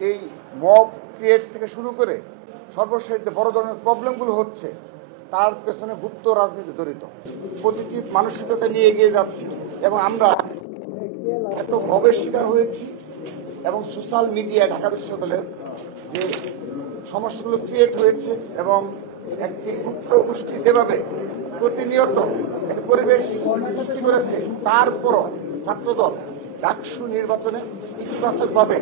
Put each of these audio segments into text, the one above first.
এই mob create থেকে শুরু করে সর্বশেষ যে বড় ধরনের প্রবলেমগুলো হচ্ছে তার পেছনে গুপ্ত রাজনীতি জড়িত। পজিটিভ মানসিকতা নিয়ে এগিয়ে যাচ্ছি এবং আমরা এত মবের শিকার হয়েছি এবং সোশ্যাল মিডিয়ায় ঢাকা বিশ্ববিদ্যালয়ের যে সমস্যাগুলো ক্রিয়েট হয়েছে এবং একটি গুপ্ত গোষ্ঠী যেভাবে প্রতিনিয়ত একটি পরিবেশ সৃষ্টি করেছে, তারপরও ছাত্রদল ডাকসু নির্বাচনে ইতিবাচকভাবে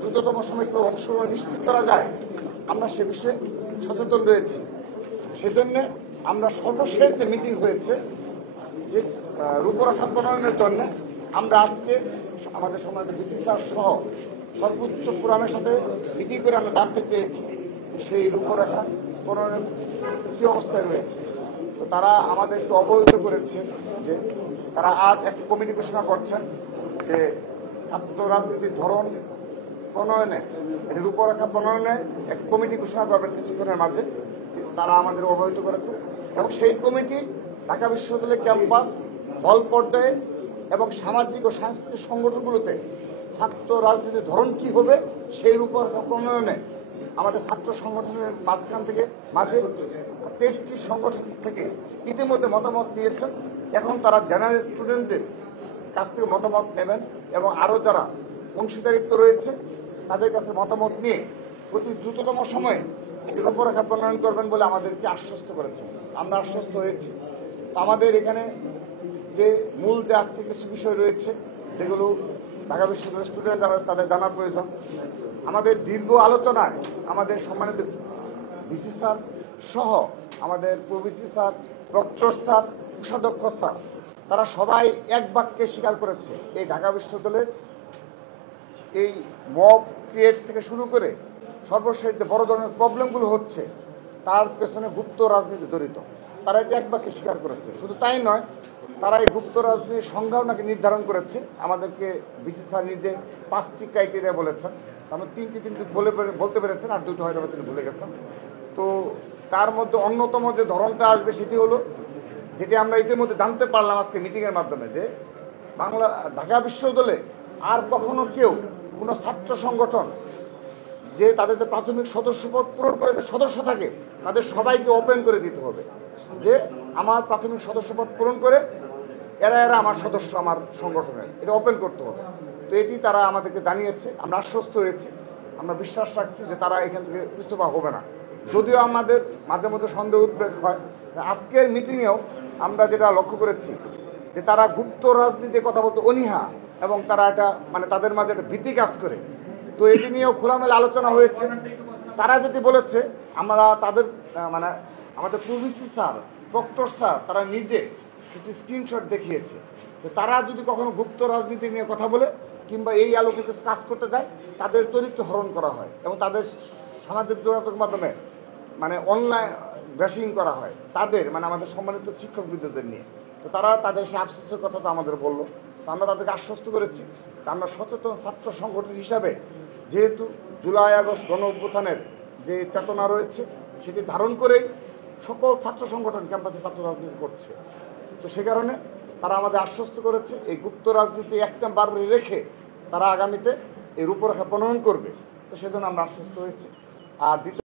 দ্রুততম সময়ে অংশগ্রহণ নিশ্চিত করা যায়, আমরা সে বিষয়ে সচেতন রয়েছি। সেজন্য আমরা সর্বশেষ যে মিটিং হয়েছে যে রূপরেখা প্রণয়নের জন্য আমরা আজকে আমাদের সম্মানিত ডিসি স্যার সহ সর্বোচ্চ ফোরামের সাথে মিটিং করে আমরা জানতে চেয়েছি যে সেই রূপরেখা প্রণয়নের কী অবস্থায় রয়েছে। তো তারা আমাদেরকে অবহিত করেছে যে তারা আজ একটি কমিটি ঘোষণা করছেন যে ছাত্র রাজনীতির ধরন প্রণয়নে, রূপরেখা প্রণয়নে একটি কমিটি ঘোষণা করবেন কিছুক্ষণের মাঝে, তারা আমাদের অবহিত করেছে। এবং সেই কমিটি ঢাকা বিশ্ববিদ্যালয়ের ক্যাম্পাস, হল পর্যায়ে এবং সামাজিক ও সাংস্কৃতিক সংগঠনগুলোতে ছাত্র রাজনীতির ধরন কি হবে সেই রূপরেখা প্রণয়নে আমাদের ছাত্র সংগঠনের মাঝে 23টি সংগঠন থেকে ইতিমধ্যে মতামত দিয়েছেন। এখন তারা জেনারেল স্টুডেন্টদের কাছ থেকে মতামত নেবেন এবং আরও যারা অংশীদারিত্ব রয়েছে তাদের কাছে মতামত নিয়ে অতি দ্রুততম সময়ে একটি রূপরেখা প্রণয়ন করবেন বলে আমাদেরকে আশ্বস্ত করেছেন। আমরা আশ্বস্ত হয়েছি। তো আমাদের এখানে যে মূল যে আজকে কিছু বিষয় রয়েছে যেগুলো ঢাকা বিশ্ববিদ্যালয়ের স্টুডেন্ট যারা তাদের জানার প্রয়োজন, আমাদের দীর্ঘ আলোচনায় আমাদের সম্মানিত ভিসি স্যার সহ আমাদের প্রভিসি স্যার, প্রক্টর স্যার, কোষাধ্যক্ষ স্যার, তারা সবাই এক বাক্যে স্বীকার করেছে এই ঢাকা বিশ্ববিদ্যালয়ের এই মব ক্রিয়েট থেকে শুরু করে সর্বশেষ যে বড় ধরনের প্রবলেমগুলো হচ্ছে তার পেছনে গুপ্ত রাজনীতি জড়িত। তারা এটি এক বাক্যে স্বীকার করেছে। শুধু তাই নয়, তারা এই গুপ্ত রাজনীতির সংজ্ঞাও নাকি নির্ধারণ করেছে। আমাদেরকে বিসি স্যার নিজে 5টি ক্রাইটেরিয়া বলেছেন, আমরা 3টি বলতে পেরেছেন, আর 2টো হয়তো তিনি ভুলে গেছেন। তো তার মধ্যে অন্যতম যে ধরনটা আসবে সেটি হলো, যেটি আমরা ইতিমধ্যে জানতে পারলাম আজকে মিটিংয়ের মাধ্যমে, যে ঢাকা বিশ্ববিদ্যালয়ে আর কখনো কেউ কোনো ছাত্র সংগঠন যে তাদের যে প্রাথমিক সদস্যপদ পূরণ করে যে সদস্য থাকে তাদের সবাইকে ওপেন করে দিতে হবে যে আমার প্রাথমিক সদস্যপদ পূরণ করে এরা আমার সদস্য, আমার সংগঠনের, এটা ওপেন করতে হবে। তো এটি তারা আমাদেরকে জানিয়েছে, আমরা আশ্বস্ত হয়েছি। আমরা বিশ্বাস রাখছি যে তারা এখান থেকে পিছপা হবে না। যদিও আমাদের মাঝে মধ্যে সন্দেহ উদ্বেগ হয়, আজকের মিটিংয়েও আমরা যেটা লক্ষ্য করেছি যে তারা গুপ্ত রাজনীতির কথা বলতে অনীহা এবং তারা এটা তাদের মাঝে একটা ভীতি কাজ করে। তো এটি নিয়েও খোলামেলা আলোচনা হয়েছে। তারা যেটি বলেছে, আমরা তাদের আমাদের প্রভিসি স্যার, প্রক্টর স্যার তারা নিজে কিছু স্ক্রিনশট দেখিয়েছে যে তারা যদি কখনো গুপ্ত রাজনীতি নিয়ে কথা বলে কিংবা এই আলোকে কিছু কাজ করতে যায় তাদের চরিত্র হরণ করা হয় এবং তাদের সামাজিক যোগাযোগ মাধ্যমে অনলাইন ব্যাশিং করা হয় তাদের আমাদের সম্মানিত শিক্ষকবৃন্দদের নিয়ে। তো তারা তাদের সে আফসোসের কথা তো আমাদের বললো। তো আমরা তাদেরকে আশ্বস্ত করেছি আমরা সচেতন ছাত্র সংগঠন হিসাবে, যেহেতু জুলাই আগস্ট গণ অভ্যুত্থানের যে চেতনা রয়েছে সেটি ধারণ করেই সকল ছাত্র সংগঠন ক্যাম্পাসে ছাত্র রাজনীতি করছে। তো সে কারণে তারা আমাদের আশ্বস্ত করেছে এই গুপ্ত রাজনীতি একটা বার রেখে তারা আগামীতে এই রূপরেখা প্রণয়ন করবে। তো সেজন্য আমরা আশ্বস্ত হয়েছি। আর দ্বিতীয়